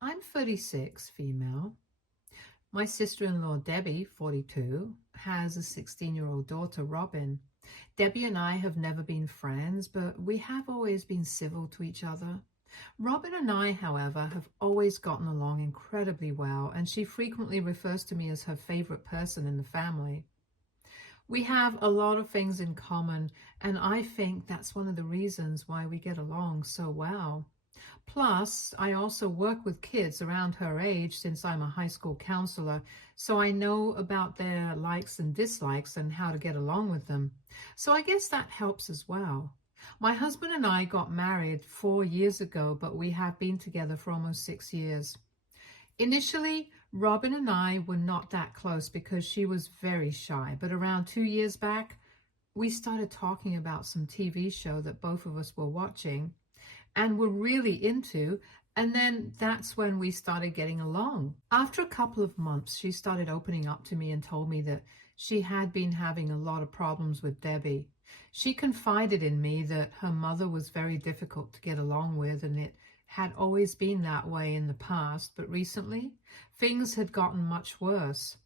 I'm 36, female. My sister-in-law, Debbie, 42, has a 16-year-old daughter, Robin. Debbie and I have never been friends, but we have always been civil to each other. Robin and I, however, have always gotten along incredibly well, and she frequently refers to me as her favorite person in the family. We have a lot of things in common, and I think that's one of the reasons why we get along so well. Plus, I also work with kids around her age since I'm a high school counselor, so I know about their likes and dislikes and how to get along with them. So I guess that helps as well. My husband and I got married 4 years ago, but we have been together for almost 6 years. Initially, Robin and I were not that close because she was very shy, but around 2 years back, we started talking about some TV show that both of us were watching and were really into, and then that's when we started getting along. After a couple of months, she started opening up to me and told me that she had been having a lot of problems with Debbie. She confided in me that her mother was very difficult to get along with, and it had always been that way in the past, but recently things had gotten much worse.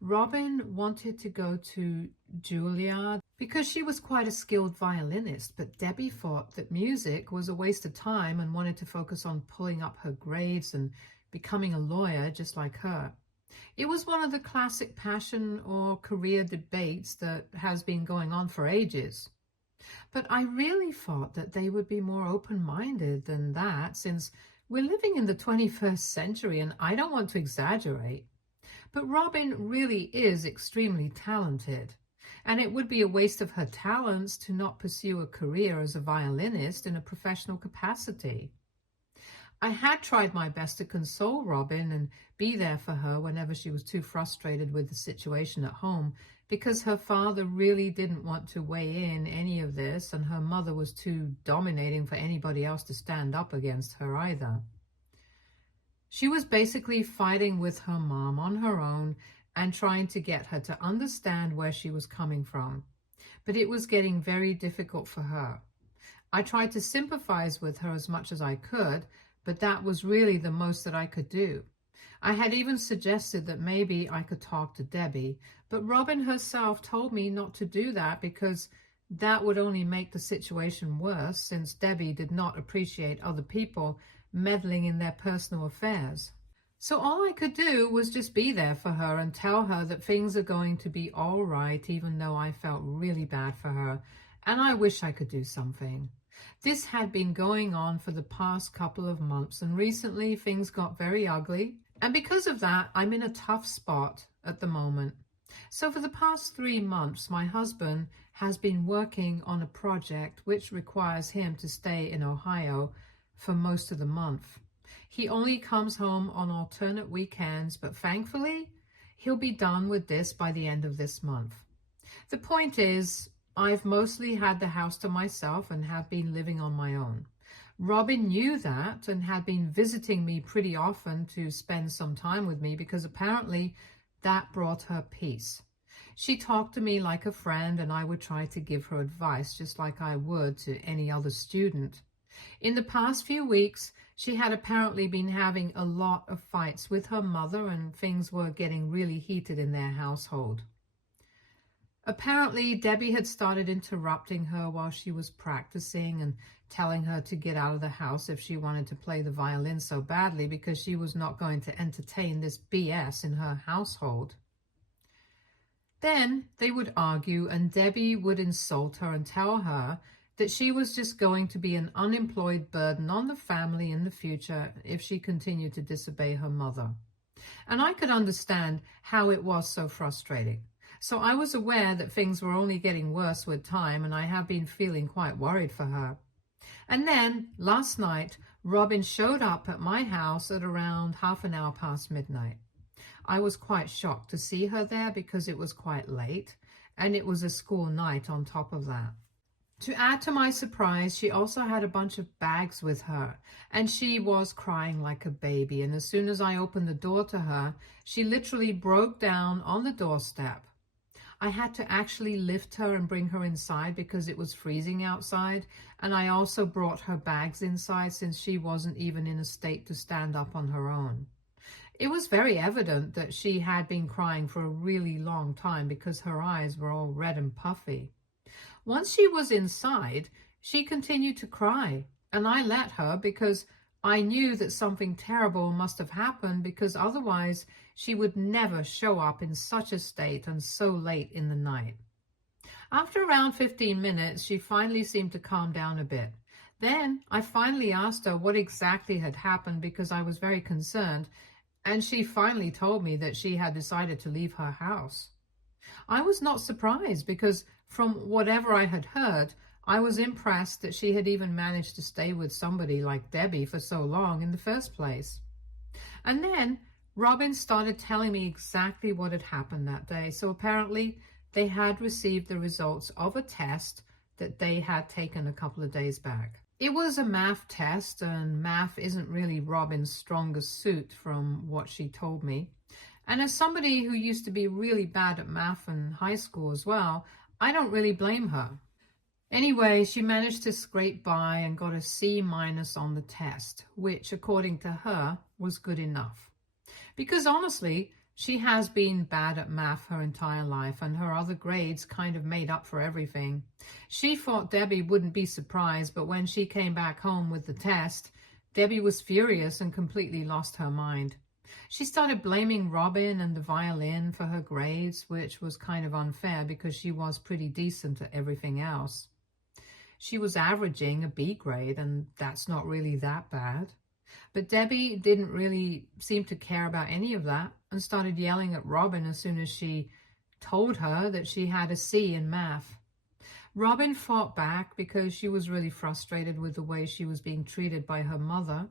Robin wanted to go to Juilliard because she was quite a skilled violinist, but Debbie thought that music was a waste of time and wanted to focus on pulling up her grades and becoming a lawyer just like her. It was one of the classic passion or career debates that has been going on for ages. But I really thought that they would be more open-minded than that, since we're living in the 21st century and I don't want to exaggerate. But Robin really is extremely talented, and it would be a waste of her talents to not pursue a career as a violinist in a professional capacity. I had tried my best to console Robin and be there for her whenever she was too frustrated with the situation at home, because her father really didn't want to weigh in any of this, and her mother was too dominating for anybody else to stand up against her either. She was basically fighting with her mom on her own and trying to get her to understand where she was coming from. But it was getting very difficult for her. I tried to sympathize with her as much as I could, but that was really the most that I could do. I had even suggested that maybe I could talk to Debbie, but Robin herself told me not to do that because that would only make the situation worse, since Debbie did not appreciate other people meddling in their personal affairs. So all I could do was just be there for her and tell her that things are going to be all right, even though I felt really bad for her, and I wish I could do something. This had been going on for the past couple of months, and recently things got very ugly, and because of that, I'm in a tough spot at the moment. So for the past 3 months, my husband has been working on a project which requires him to stay in Ohio for most of the month. He only comes home on alternate weekends, but thankfully, he'll be done with this by the end of this month. The point is, I've mostly had the house to myself and have been living on my own. Robin knew that and had been visiting me pretty often to spend some time with me because apparently that brought her peace. She talked to me like a friend, and I would try to give her advice just like I would to any other student. In the past few weeks, she had apparently been having a lot of fights with her mother, and things were getting really heated in their household. Apparently, Debbie had started interrupting her while she was practicing and telling her to get out of the house if she wanted to play the violin so badly, because she was not going to entertain this BS in her household. Then they would argue, and Debbie would insult her and tell her that she was just going to be an unemployed burden on the family in the future if she continued to disobey her mother. And I could understand how it was so frustrating. So I was aware that things were only getting worse with time, and I have been feeling quite worried for her. And then, last night, Robin showed up at my house at around half an hour past midnight. I was quite shocked to see her there because it was quite late, and it was a school night on top of that. To add to my surprise, she also had a bunch of bags with her, and she was crying like a baby. And as soon as I opened the door to her, she literally broke down on the doorstep. I had to actually lift her and bring her inside because it was freezing outside, and I also brought her bags inside since she wasn't even in a state to stand up on her own. It was very evident that she had been crying for a really long time because her eyes were all red and puffy. Once she was inside, she continued to cry, and I let her because I knew that something terrible must have happened, because otherwise she would never show up in such a state and so late in the night. After around 15 minutes, she finally seemed to calm down a bit. Then I finally asked her what exactly had happened because I was very concerned, and she finally told me that she had decided to leave her house. I was not surprised because from whatever I had heard, I was impressed that she had even managed to stay with somebody like Debbie for so long in the first place. And then Robin started telling me exactly what had happened that day. So apparently they had received the results of a test that they had taken a couple of days back. It was a math test, and math isn't really Robin's strongest suit from what she told me. And as somebody who used to be really bad at math in high school as well, I don't really blame her. Anyway, she managed to scrape by and got a C- on the test, which according to her was good enough. Because honestly, she has been bad at math her entire life, and her other grades kind of made up for everything. She thought Debbie wouldn't be surprised, but when she came back home with the test, Debbie was furious and completely lost her mind. She started blaming Robin and the violin for her grades, which was kind of unfair because she was pretty decent at everything else. She was averaging a B grade, and that's not really that bad. But Debbie didn't really seem to care about any of that and started yelling at Robin as soon as she told her that she had a C in math. Robin fought back because she was really frustrated with the way she was being treated by her mother.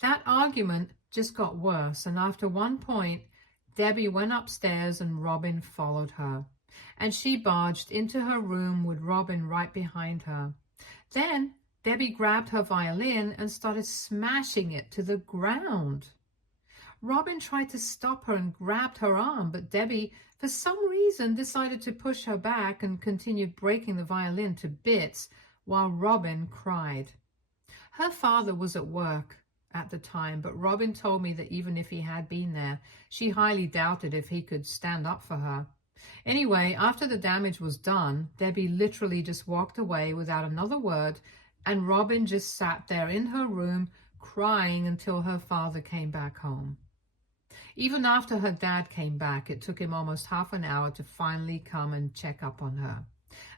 That argument just got worse, and after one point, Debbie went upstairs and Robin followed her, and she barged into her room with Robin right behind her. Then Debbie grabbed her violin and started smashing it to the ground. Robin tried to stop her and grabbed her arm, but Debbie, for some reason, decided to push her back and continued breaking the violin to bits while Robin cried. Her father was at work at the time, but Robin told me that even if he had been there, she highly doubted if he could stand up for her. Anyway, after the damage was done, Debbie literally just walked away without another word, and Robin just sat there in her room crying until her father came back home. Even after her dad came back, it took him almost half an hour to finally come and check up on her.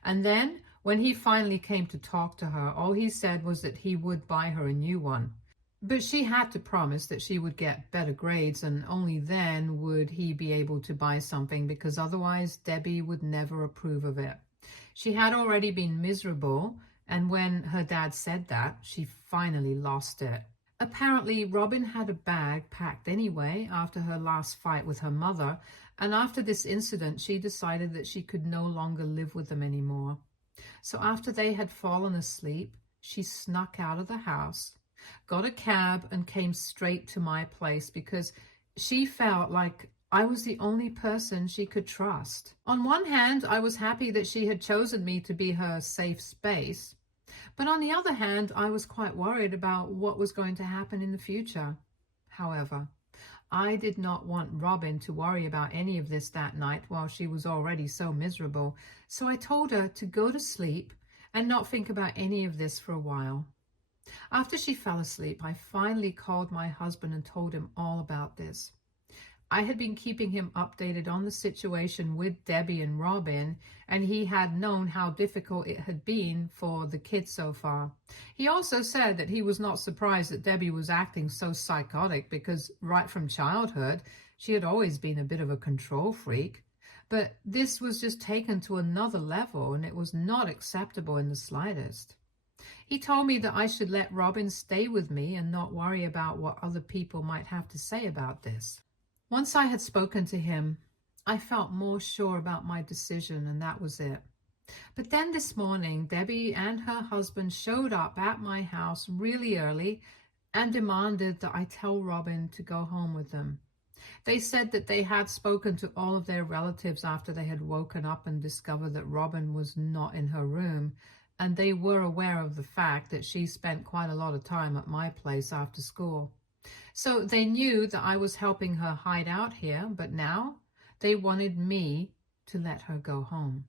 And then, when he finally came to talk to her, all he said was that he would buy her a new one. But she had to promise that she would get better grades, and only then would he be able to buy something, because otherwise Debbie would never approve of it. She had already been miserable, and when her dad said that, she finally lost it. Apparently, Robin had a bag packed anyway after her last fight with her mother, and after this incident, she decided that she could no longer live with them anymore. So after they had fallen asleep, she snuck out of the house, got a cab, and came straight to my place because she felt like I was the only person she could trust. On one hand, I was happy that she had chosen me to be her safe space, but on the other hand, I was quite worried about what was going to happen in the future. However, I did not want Robin to worry about any of this that night while she was already so miserable, so I told her to go to sleep and not think about any of this for a while. After she fell asleep, I finally called my husband and told him all about this. I had been keeping him updated on the situation with Debbie and Robin, and he had known how difficult it had been for the kids so far. He also said that he was not surprised that Debbie was acting so psychotic because right from childhood, she had always been a bit of a control freak. But this was just taken to another level, and it was not acceptable in the slightest. He told me that I should let Robin stay with me and not worry about what other people might have to say about this. Once I had spoken to him, I felt more sure about my decision, and that was it. But then this morning, Debbie and her husband showed up at my house really early and demanded that I tell Robin to go home with them. They said that they had spoken to all of their relatives after they had woken up and discovered that Robin was not in her room, and they were aware of the fact that she spent quite a lot of time at my place after school. So they knew that I was helping her hide out here, but now they wanted me to let her go home.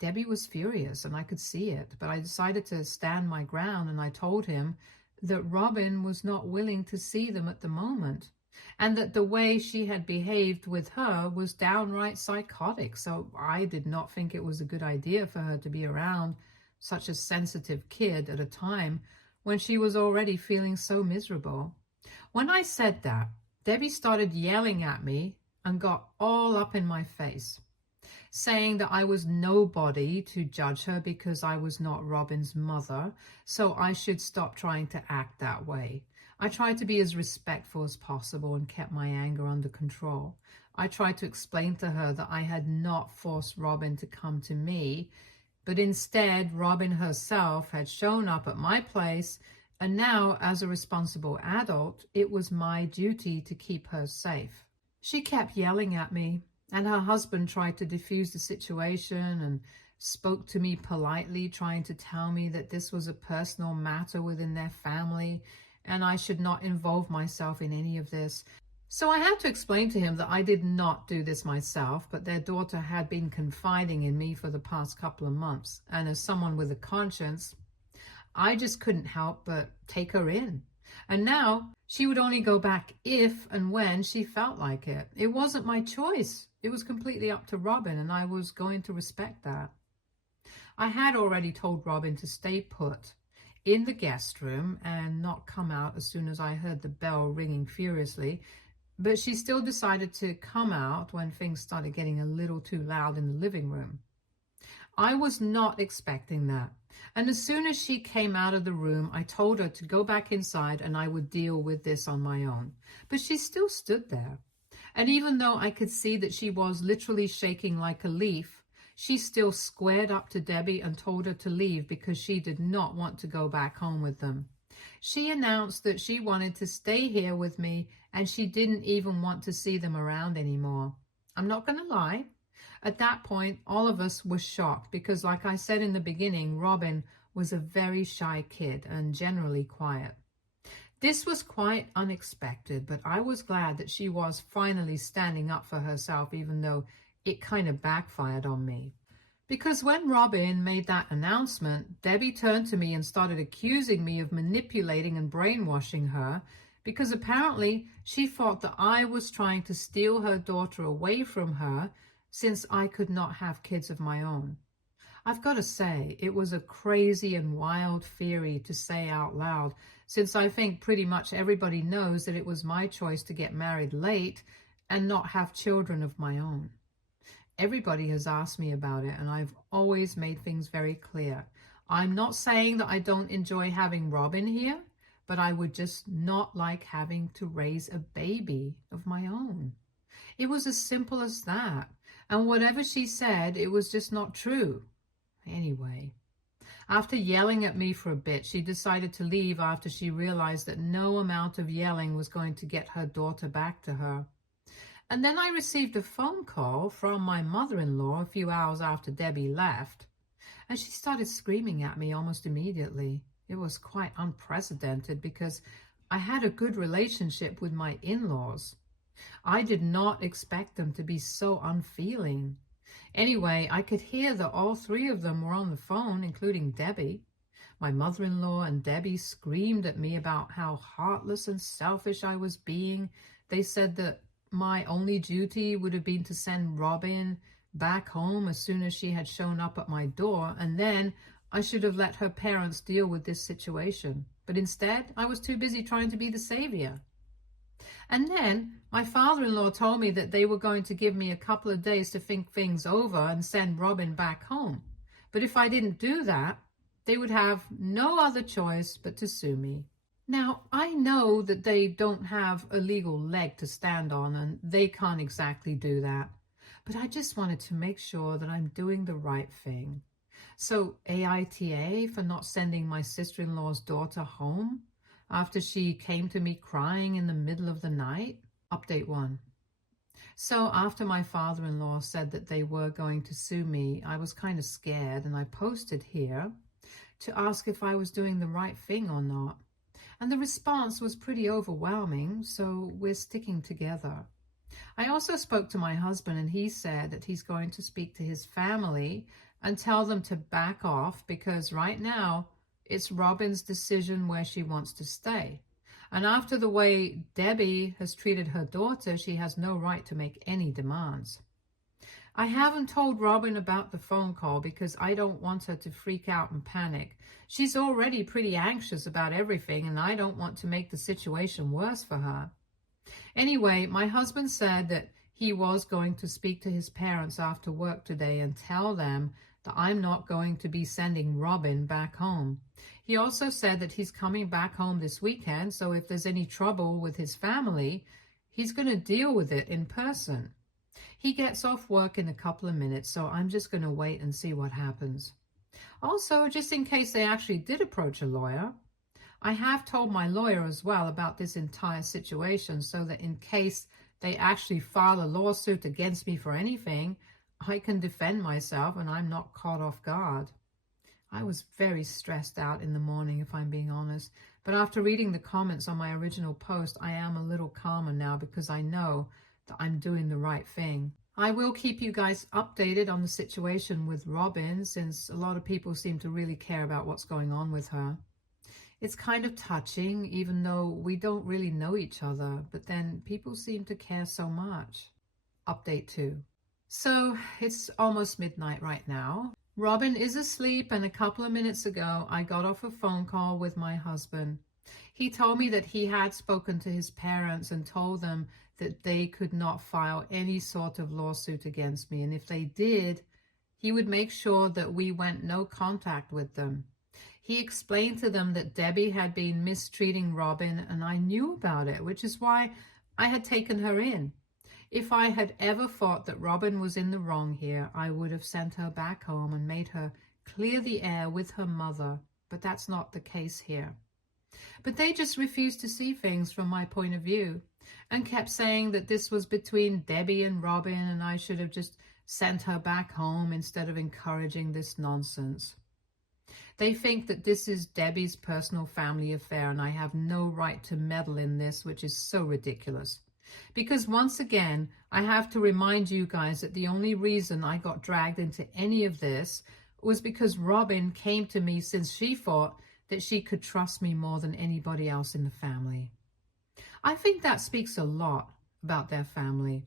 Debbie was furious, and I could see it, but I decided to stand my ground, and I told him that Robin was not willing to see them at the moment, and that the way she had behaved with her was downright psychotic, so I did not think it was a good idea for her to be around such a sensitive kid at a time when she was already feeling so miserable. When I said that, Debbie started yelling at me and got all up in my face, saying that I was nobody to judge her because I was not Robin's mother, so I should stop trying to act that way. I tried to be as respectful as possible and kept my anger under control. I tried to explain to her that I had not forced Robin to come to me, but instead Robin herself had shown up at my place, and now, as a responsible adult, it was my duty to keep her safe. She kept yelling at me, and her husband tried to defuse the situation and spoke to me politely, trying to tell me that this was a personal matter within their family and I should not involve myself in any of this. So I had to explain to him that I did not do this myself, but their daughter had been confiding in me for the past couple of months. And as someone with a conscience, I just couldn't help but take her in. And now she would only go back if and when she felt like it. It wasn't my choice. It was completely up to Robin, and I was going to respect that. I had already told Robin to stay put in the guest room and not come out as soon as I heard the bell ringing furiously, but she still decided to come out when things started getting a little too loud in the living room. I was not expecting that, and as soon as she came out of the room, I told her to go back inside and I would deal with this on my own. But she still stood there, and even though I could see that she was literally shaking like a leaf, she still squared up to Debbie and told her to leave because she did not want to go back home with them. She announced that she wanted to stay here with me and she didn't even want to see them around anymore. I'm not going to lie. At that point, all of us were shocked because, like I said in the beginning, Robin was a very shy kid and generally quiet. This was quite unexpected, but I was glad that she was finally standing up for herself, even though it kind of backfired on me. Because when Robin made that announcement, Debbie turned to me and started accusing me of manipulating and brainwashing her, because apparently she thought that I was trying to steal her daughter away from her since I could not have kids of my own. I've got to say, it was a crazy and wild theory to say out loud, since I think pretty much everybody knows that it was my choice to get married late and not have children of my own. Everybody has asked me about it, and I've always made things very clear. I'm not saying that I don't enjoy having Robin here, but I would just not like having to raise a baby of my own. It was as simple as that. And whatever she said, it was just not true. Anyway, after yelling at me for a bit, she decided to leave after she realized that no amount of yelling was going to get her daughter back to her. And then I received a phone call from my mother-in-law a few hours after Debbie left, and she started screaming at me almost immediately. It was quite unprecedented because I had a good relationship with my in-laws. I did not expect them to be so unfeeling. Anyway, I could hear that all three of them were on the phone, including Debbie. My mother-in-law and Debbie screamed at me about how heartless and selfish I was being. They said that my only duty would have been to send Robin back home as soon as she had shown up at my door, and then I should have let her parents deal with this situation. But instead, I was too busy trying to be the savior. And then my father-in-law told me that they were going to give me a couple of days to think things over and send Robin back home. But if I didn't do that, they would have no other choice but to sue me. Now, I know that they don't have a legal leg to stand on, and they can't exactly do that. But I just wanted to make sure that I'm doing the right thing. So, AITA for not sending my sister-in-law's daughter home after she came to me crying in the middle of the night? Update 1. So after my father-in-law said that they were going to sue me, I was kind of scared, and I posted here to ask if I was doing the right thing or not. And the response was pretty overwhelming, so we're sticking together. I also spoke to my husband, and he said that he's going to speak to his family and tell them to back off, because right now it's Robin's decision where she wants to stay. And after the way Debbie has treated her daughter, she has no right to make any demands. I haven't told Robin about the phone call because I don't want her to freak out and panic. She's already pretty anxious about everything, and I don't want to make the situation worse for her. Anyway, my husband said that he was going to speak to his parents after work today and tell them that I'm not going to be sending Robin back home. He also said that he's coming back home this weekend, so if there's any trouble with his family, he's going to deal with it in person. He gets off work in a couple of minutes, so I'm just going to wait and see what happens. Also, just in case they actually did approach a lawyer, I have told my lawyer as well about this entire situation, so that in case they actually file a lawsuit against me for anything, I can defend myself and I'm not caught off guard. I was very stressed out in the morning, if I'm being honest, but after reading the comments on my original post, I am a little calmer now because I know that I'm doing the right thing. I will keep you guys updated on the situation with Robin, since a lot of people seem to really care about what's going on with her. It's kind of touching, even though we don't really know each other, but then people seem to care so much. Update 2. So it's almost midnight right now. Robin is asleep, and a couple of minutes ago I got off a phone call with my husband. He told me that he had spoken to his parents and told them that they could not file any sort of lawsuit against me, and if they did, he would make sure that we went no contact with them. He explained to them that Debbie had been mistreating Robin, and I knew about it, which is why I had taken her in. If I had ever thought that Robin was in the wrong here, I would have sent her back home and made her clear the air with her mother, but that's not the case here. But they just refused to see things from my point of view and kept saying that this was between Debbie and Robin, and I should have just sent her back home instead of encouraging this nonsense. They think that this is Debbie's personal family affair, and I have no right to meddle in this, which is so ridiculous. Because once again, I have to remind you guys that the only reason I got dragged into any of this was because Robin came to me since she thought that she could trust me more than anybody else in the family. I think that speaks a lot about their family.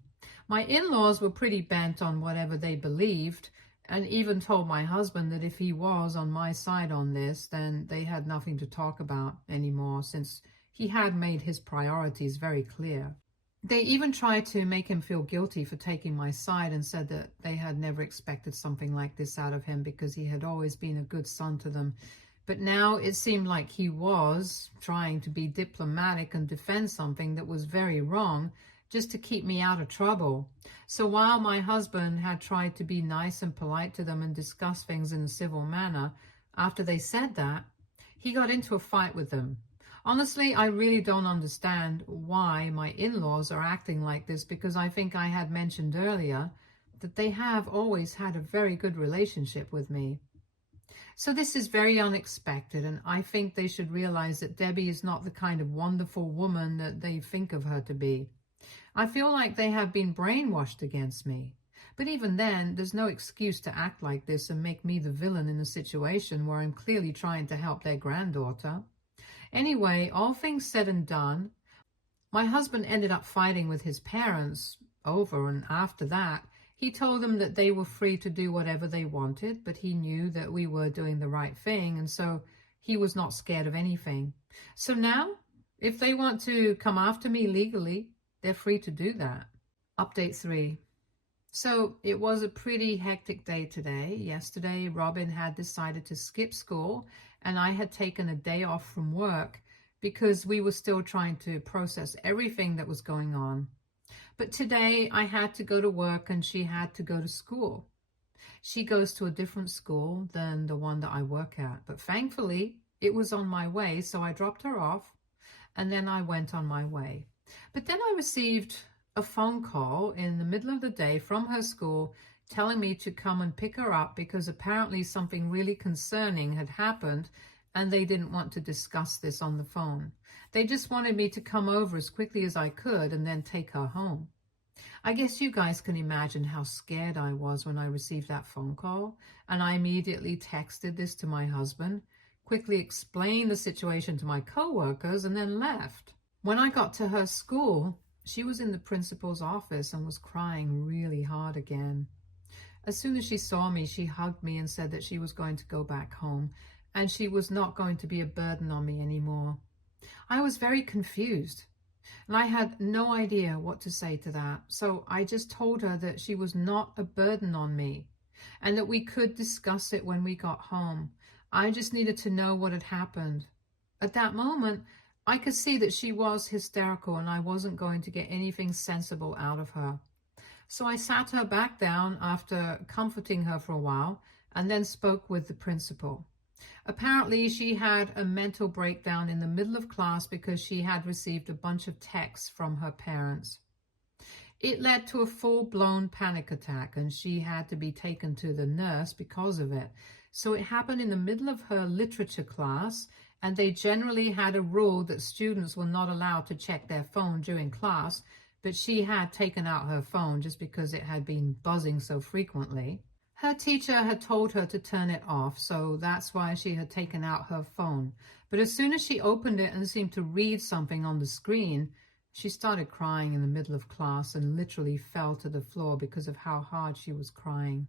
My in-laws were pretty bent on whatever they believed, and even told my husband that if he was on my side on this, then they had nothing to talk about anymore, since he had made his priorities very clear. They even tried to make him feel guilty for taking my side and said that they had never expected something like this out of him because he had always been a good son to them. But now it seemed like he was trying to be diplomatic and defend something that was very wrong, just to keep me out of trouble. So while my husband had tried to be nice and polite to them and discuss things in a civil manner, after they said that, he got into a fight with them. Honestly, I really don't understand why my in-laws are acting like this, because I think I had mentioned earlier that they have always had a very good relationship with me. So this is very unexpected, and I think they should realize that Debbie is not the kind of wonderful woman that they think of her to be. I feel like they have been brainwashed against me. But even then, there's no excuse to act like this and make me the villain in a situation where I'm clearly trying to help their granddaughter. Anyway, all things said and done, my husband ended up fighting with his parents over, and after that, he told them that they were free to do whatever they wanted, but he knew that we were doing the right thing, and so he was not scared of anything. So now, if they want to come after me legally, they're free to do that. Update 3. So it was a pretty hectic day today. Yesterday, Robin had decided to skip school, and I had taken a day off from work because we were still trying to process everything that was going on. But today I had to go to work and she had to go to school. She goes to a different school than the one that I work at, but thankfully it was on my way, so I dropped her off and then I went on my way. But then I received a phone call in the middle of the day from her school telling me to come and pick her up because apparently something really concerning had happened and they didn't want to discuss this on the phone. They just wanted me to come over as quickly as I could and then take her home. I guess you guys can imagine how scared I was when I received that phone call, and I immediately texted this to my husband, quickly explained the situation to my coworkers, and then left. When I got to her school, she was in the principal's office and was crying really hard again. As soon as she saw me, she hugged me and said that she was going to go back home and she was not going to be a burden on me anymore. I was very confused and I had no idea what to say to that. So I just told her that she was not a burden on me and that we could discuss it when we got home. I just needed to know what had happened. At that moment, I could see that she was hysterical and I wasn't going to get anything sensible out of her. So I sat her back down after comforting her for a while and then spoke with the principal. Apparently, she had a mental breakdown in the middle of class because she had received a bunch of texts from her parents. It led to a full-blown panic attack and she had to be taken to the nurse because of it. So it happened in the middle of her literature class, and they generally had a rule that students were not allowed to check their phone during class, but she had taken out her phone just because it had been buzzing so frequently. Her teacher had told her to turn it off, so that's why she had taken out her phone. But as soon as she opened it and seemed to read something on the screen, she started crying in the middle of class and literally fell to the floor because of how hard she was crying.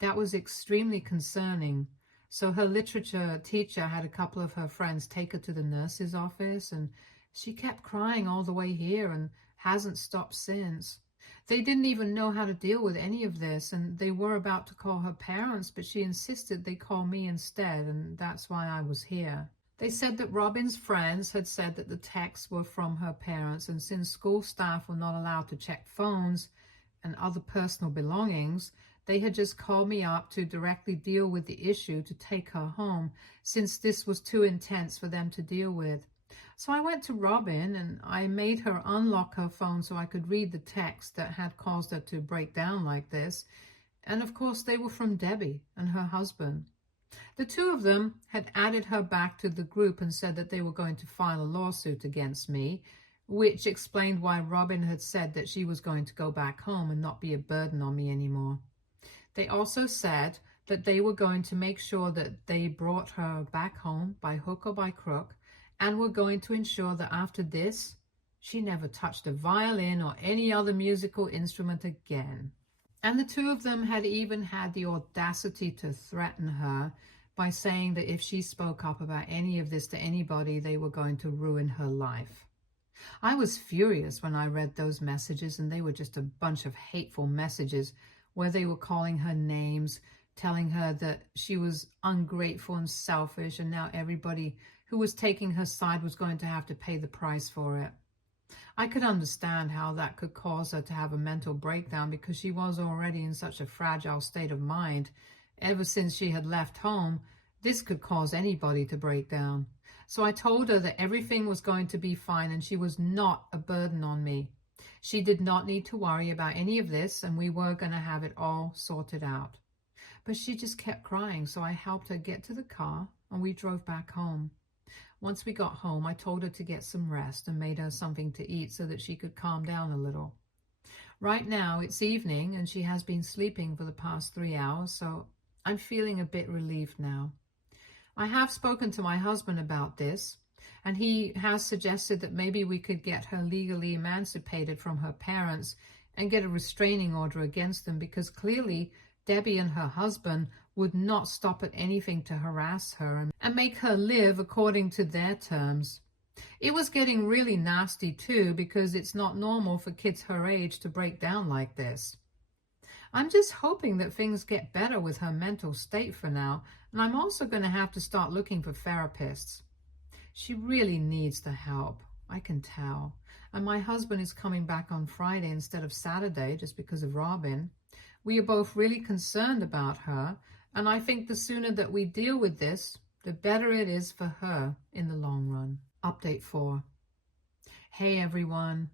That was extremely concerning. So her literature teacher had a couple of her friends take her to the nurse's office, and she kept crying all the way here and hasn't stopped since. They didn't even know how to deal with any of this, and they were about to call her parents, but she insisted they call me instead, and that's why I was here. They said that Robin's friends had said that the texts were from her parents, and since school staff were not allowed to check phones and other personal belongings, they had just called me up to directly deal with the issue to take her home, since this was too intense for them to deal with. So I went to Robin and I made her unlock her phone so I could read the text that had caused her to break down like this. And of course they were from Debbie and her husband. The two of them had added her back to the group and said that they were going to file a lawsuit against me, which explained why Robin had said that she was going to go back home and not be a burden on me anymore. They also said that they were going to make sure that they brought her back home by hook or by crook, and were going to ensure that after this, she never touched a violin or any other musical instrument again. And the two of them had even had the audacity to threaten her by saying that if she spoke up about any of this to anybody, they were going to ruin her life. I was furious when I read those messages, and they were just a bunch of hateful messages where they were calling her names, telling her that she was ungrateful and selfish, and now everybody who was taking her side was going to have to pay the price for it. I could understand how that could cause her to have a mental breakdown because she was already in such a fragile state of mind. Ever since she had left home, this could cause anybody to break down. So I told her that everything was going to be fine and she was not a burden on me. She did not need to worry about any of this, and we were going to have it all sorted out. But she just kept crying, so I helped her get to the car and we drove back home. Once we got home, I told her to get some rest and made her something to eat so that she could calm down a little. Right now, it's evening and she has been sleeping for the past 3 hours, so I'm feeling a bit relieved now. I have spoken to my husband about this, and he has suggested that maybe we could get her legally emancipated from her parents and get a restraining order against them, because clearly Debbie and her husband would not stop at anything to harass her and make her live according to their terms. It was getting really nasty too, because it's not normal for kids her age to break down like this. I'm just hoping that things get better with her mental state for now, and I'm also going to have to start looking for therapists. She really needs the help, I can tell. And my husband is coming back on Friday instead of Saturday just because of Robin. We are both really concerned about her, and I think the sooner that we deal with this, the better it is for her in the long run. Update 4. Hey everyone.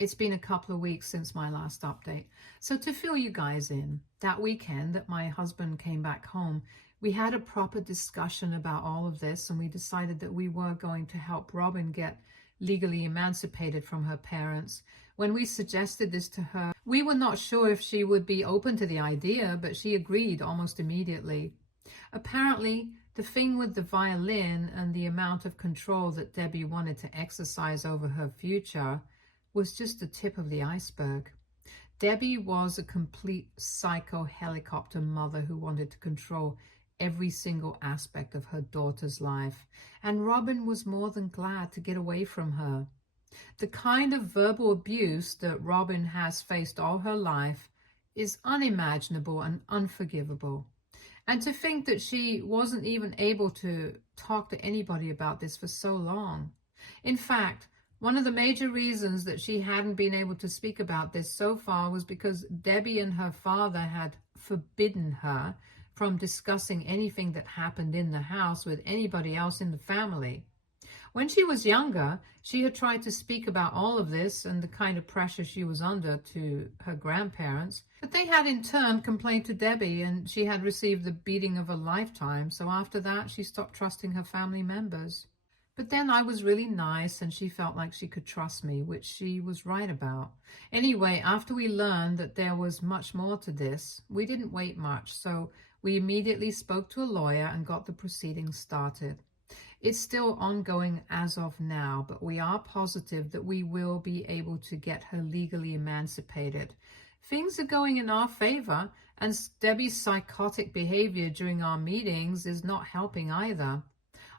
It's been a couple of weeks since my last update. So to fill you guys in, that weekend that my husband came back home, we had a proper discussion about all of this, and we decided that we were going to help Robin get legally emancipated from her parents. When we suggested this to her, we were not sure if she would be open to the idea, but she agreed almost immediately. Apparently, the thing with the violin and the amount of control that Debbie wanted to exercise over her future was just the tip of the iceberg. Debbie was a complete psycho helicopter mother who wanted to control every single aspect of her daughter's life, and Robin was more than glad to get away from her. The kind of verbal abuse that Robin has faced all her life is unimaginable and unforgivable. And to think that she wasn't even able to talk to anybody about this for so long. In fact, one of the major reasons that she hadn't been able to speak about this so far was because Debbie and her father had forbidden her from discussing anything that happened in the house with anybody else in the family. When she was younger, she had tried to speak about all of this and the kind of pressure she was under to her grandparents, but they had in turn complained to Debbie, and she had received the beating of a lifetime. So after that, she stopped trusting her family members. But then I was really nice, and she felt like she could trust me, which she was right about. Anyway, after we learned that there was much more to this, we didn't wait much, so we immediately spoke to a lawyer and got the proceedings started. It's still ongoing as of now, but we are positive that we will be able to get her legally emancipated. Things are going in our favor, and Debbie's psychotic behavior during our meetings is not helping either.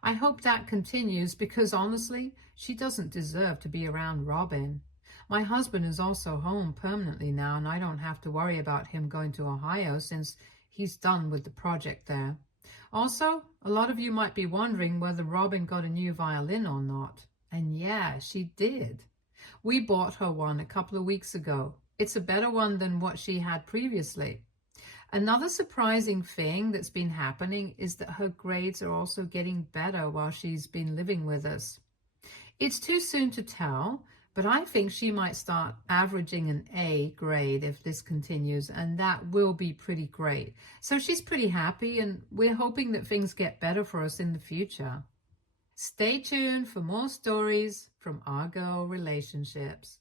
I hope that continues because honestly, she doesn't deserve to be around Robin. My husband is also home permanently now, and I don't have to worry about him going to Ohio since he's done with the project there. Also, a lot of you might be wondering whether Robin got a new violin or not. And yeah, she did. We bought her one a couple of weeks ago. It's a better one than what she had previously. Another surprising thing that's been happening is that her grades are also getting better while she's been living with us. It's too soon to tell, but I think she might start averaging an A grade if this continues, and that will be pretty great. So she's pretty happy, and we're hoping that things get better for us in the future. Stay tuned for more stories from our girl relationships.